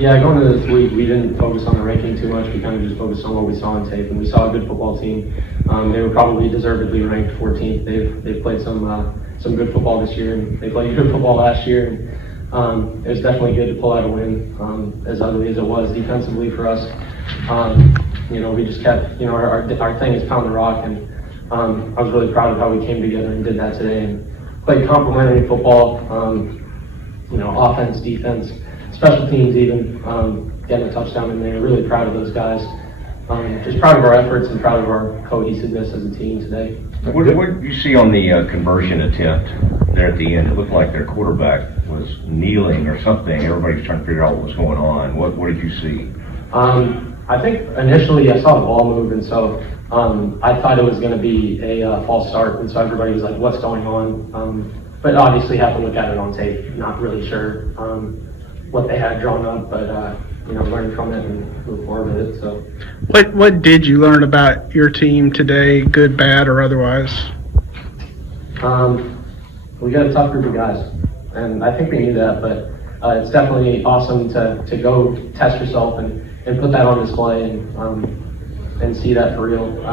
Yeah, going into this week, we didn't focus on the ranking too much. We kind of just focused on what we saw on tape, and we saw a good football team. They were probably deservedly ranked 14th. They've played some good football this year, and they played good football last year. And it was definitely good to pull out a win, as ugly as it was defensively for us. We just kept, our thing is pound the rock, and I was really proud of how we came together and did that today and played complementary football. Offense, defense, special teams, even getting a touchdown in there. Really proud of those guys. Just proud of our efforts and proud of our cohesiveness as a team today. What did you see on the conversion attempt there at the end? It looked like their quarterback was kneeling or something. Everybody's trying to figure out what was going on. What did you see? I think initially I saw the ball move, and so I thought it was going to be a false start, and so everybody was like, what's going on? But obviously have to look at it on tape. Not really sure what they had drawn up, but learn from it and move forward with it. So, what did you learn about your team today, good, bad, or otherwise? We got a tough group of guys, and I think we knew that. But it's definitely awesome to go test yourself and put that on display and see that for real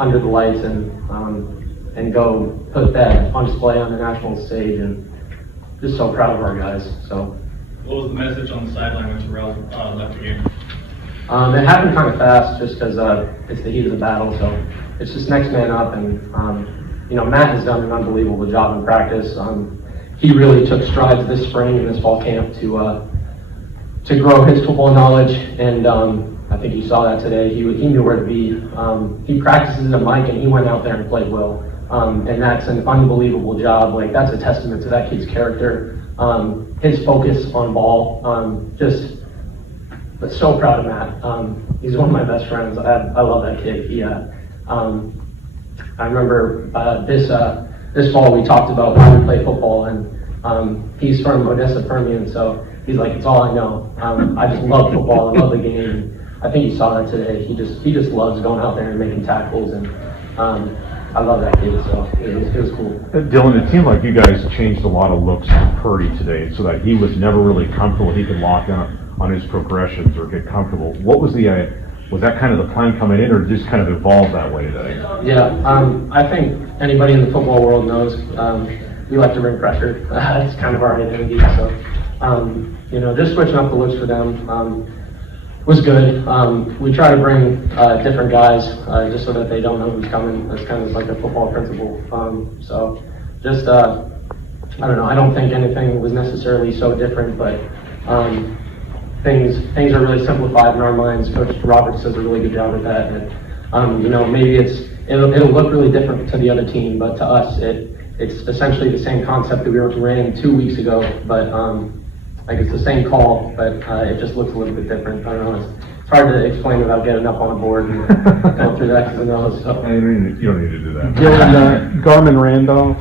under the lights and go put that on display on the national stage, and just so proud of our guys. So. What was the message on the sideline when Terrell left the game? It happened kind of fast just because it's the heat of the battle, so it's just next man up, and Matt has done an unbelievable job in practice. He really took strides this spring in this fall camp to grow his football knowledge, and I think you saw that today. He knew where to be. He practices at Mike, and he went out there and played well, and that's an unbelievable job. Like, that's a testament to that kid's character. His focus on ball, but so proud of Matt. He's one of my best friends. I love that kid. I remember this fall we talked about why we play football, and he's from Odessa Permian, so he's like, it's all I know. I just love football. I love the game. And I think you saw that today. He just loves going out there and making tackles, and I love that kid, so it was cool. Dillon, it seemed like you guys changed a lot of looks to Purdy today so that he was never really comfortable. He could lock in on his progressions or get comfortable. What was was that kind of the plan coming in, or just kind of evolved that way today? Yeah, I think anybody in the football world knows we like to bring pressure. It's kind of our identity, so just switching up the looks for them was good. We try to bring different guys just so that they don't know who's coming. That's kind of like a football principle. So just, I don't know, I don't think anything was necessarily so different, but things are really simplified in our minds. Coach Roberts does a really good job at that. And, maybe it'll look really different to the other team, but to us, it's essentially the same concept that we ran 2 weeks ago, but like it's the same call, but it just looks a little bit different. I don't know. It's hard to explain without getting up on a board and going through that because of those. So. You don't need to do that. Dillon, Garmin Randolph,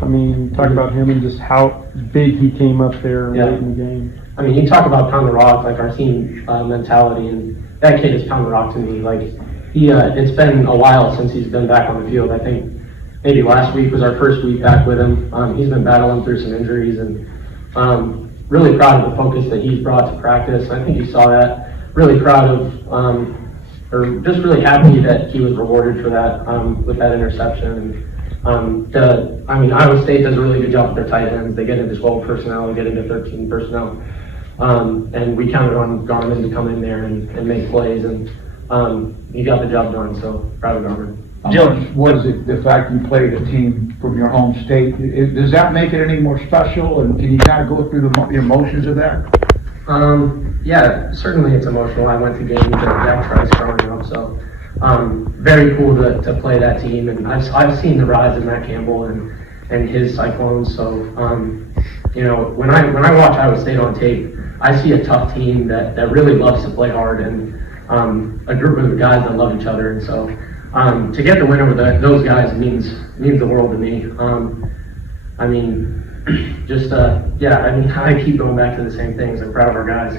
talk about him and just how big he came up there late in the game. You talk about pound the rock, like our team mentality, and that kid is pound the rock to me. Like it's been a while since he's been back on the field. I think maybe last week was our first week back with him. He's been battling through some injuries, and really proud of the focus that he's brought to practice. I think you saw that. Really proud of, or just really happy that he was rewarded for that with that interception. Iowa State does a really good job with their tight ends. They get into 12 personnel and get into 13 personnel. And we counted on Garmin to come in there and make plays, and he got the job done, so proud of Garmin. What is it, the fact you played a team from your home state, does that make it any more special, and can you kind of go through the emotions of that? Yeah, certainly it's emotional. I went to games at Jack Trice growing up, so very cool to play that team, and I've seen the rise of Matt Campbell and his Cyclones, so when I watch Iowa State on tape, I see a tough team that really loves to play hard, and a group of guys that love each other, and so to get the win over those guys means the world to me. I keep going back to the same things. I'm proud of our guys.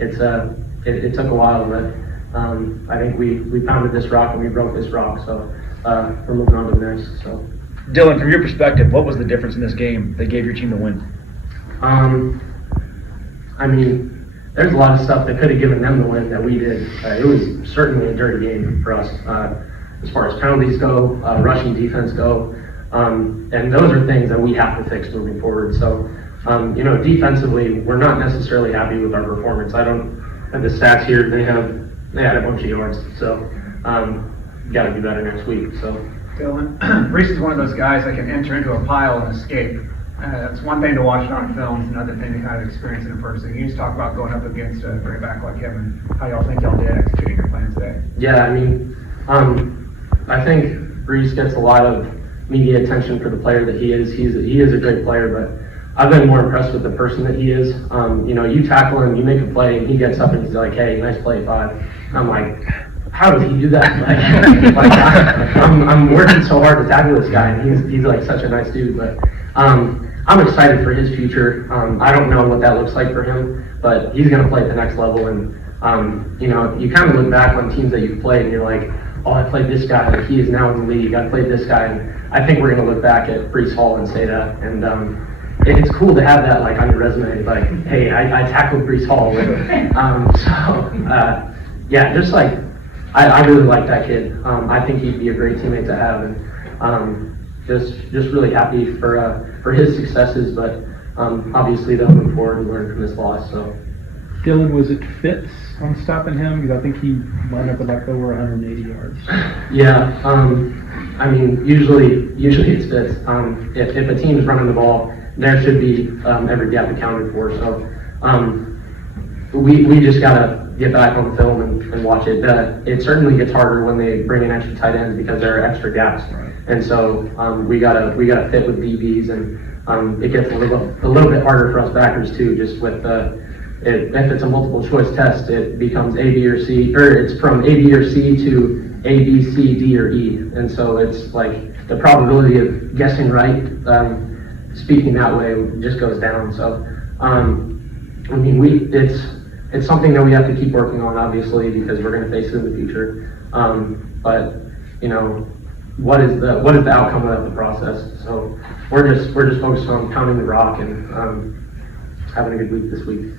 It took a while, but I think we pounded this rock and we broke this rock. So we're moving on to the next. So, Dillon, from your perspective, what was the difference in this game that gave your team the win? there's a lot of stuff that could have given them the win that we did. It was certainly a dirty game for us, as far as penalties go, rushing defense go, and those are things that we have to fix moving forward. So, defensively, we're not necessarily happy with our performance. I don't have the stats here. They had a bunch of yards, so got to do better next week. So. Dillon, Breece is one of those guys that can enter into a pile and escape. It's one thing to watch it on film, it's another thing to kind of experience it in person. Can you just talk about going up against a great back like him and how y'all think y'all did executing your plan today? Yeah, I mean, I think Breece gets a lot of media attention for the player that he is. He is a great player, but I've been more impressed with the person that he is. You tackle him, you make a play, and he gets up and he's like, "Hey, nice play, 5." I'm like, how does he do that? I'm working so hard to tackle this guy, and he's like such a nice dude. But I'm excited for his future. I don't know what that looks like for him, but he's going to play at the next level. And you kind of look back on teams that you've played, and you're like, oh, I played this guy, like he is now in the league. I played this guy, and I think we're going to look back at Breece Hall and say that. And it's cool to have that like on your resume, like, hey, I tackled Breece Hall. Just like. I really like that kid. I think he'd be a great teammate to have, and just really happy for his successes. But obviously, they'll move forward and learn from this loss. So, Dillon, was it Fitz on stopping him? Because I think he wound up with like over 180 yards. Yeah, I mean, usually it's Fitz. If a team is running the ball, there should be every gap accounted for. So we just gotta get back on the film and watch it. It certainly gets harder when they bring in extra tight ends because there are extra gaps, and so we gotta fit with DBs, and it gets a little bit harder for us backers too. Just with if it's a multiple choice test, it becomes A, B, or C, or it's from A, B, or C to A, B, C, D, or E, and so it's like the probability of guessing right, speaking that way, just goes down. So I mean, it's something that we have to keep working on, obviously, because we're going to face it in the future. But what is the outcome of the process? So we're just focused on pounding the rock and having a good week this week.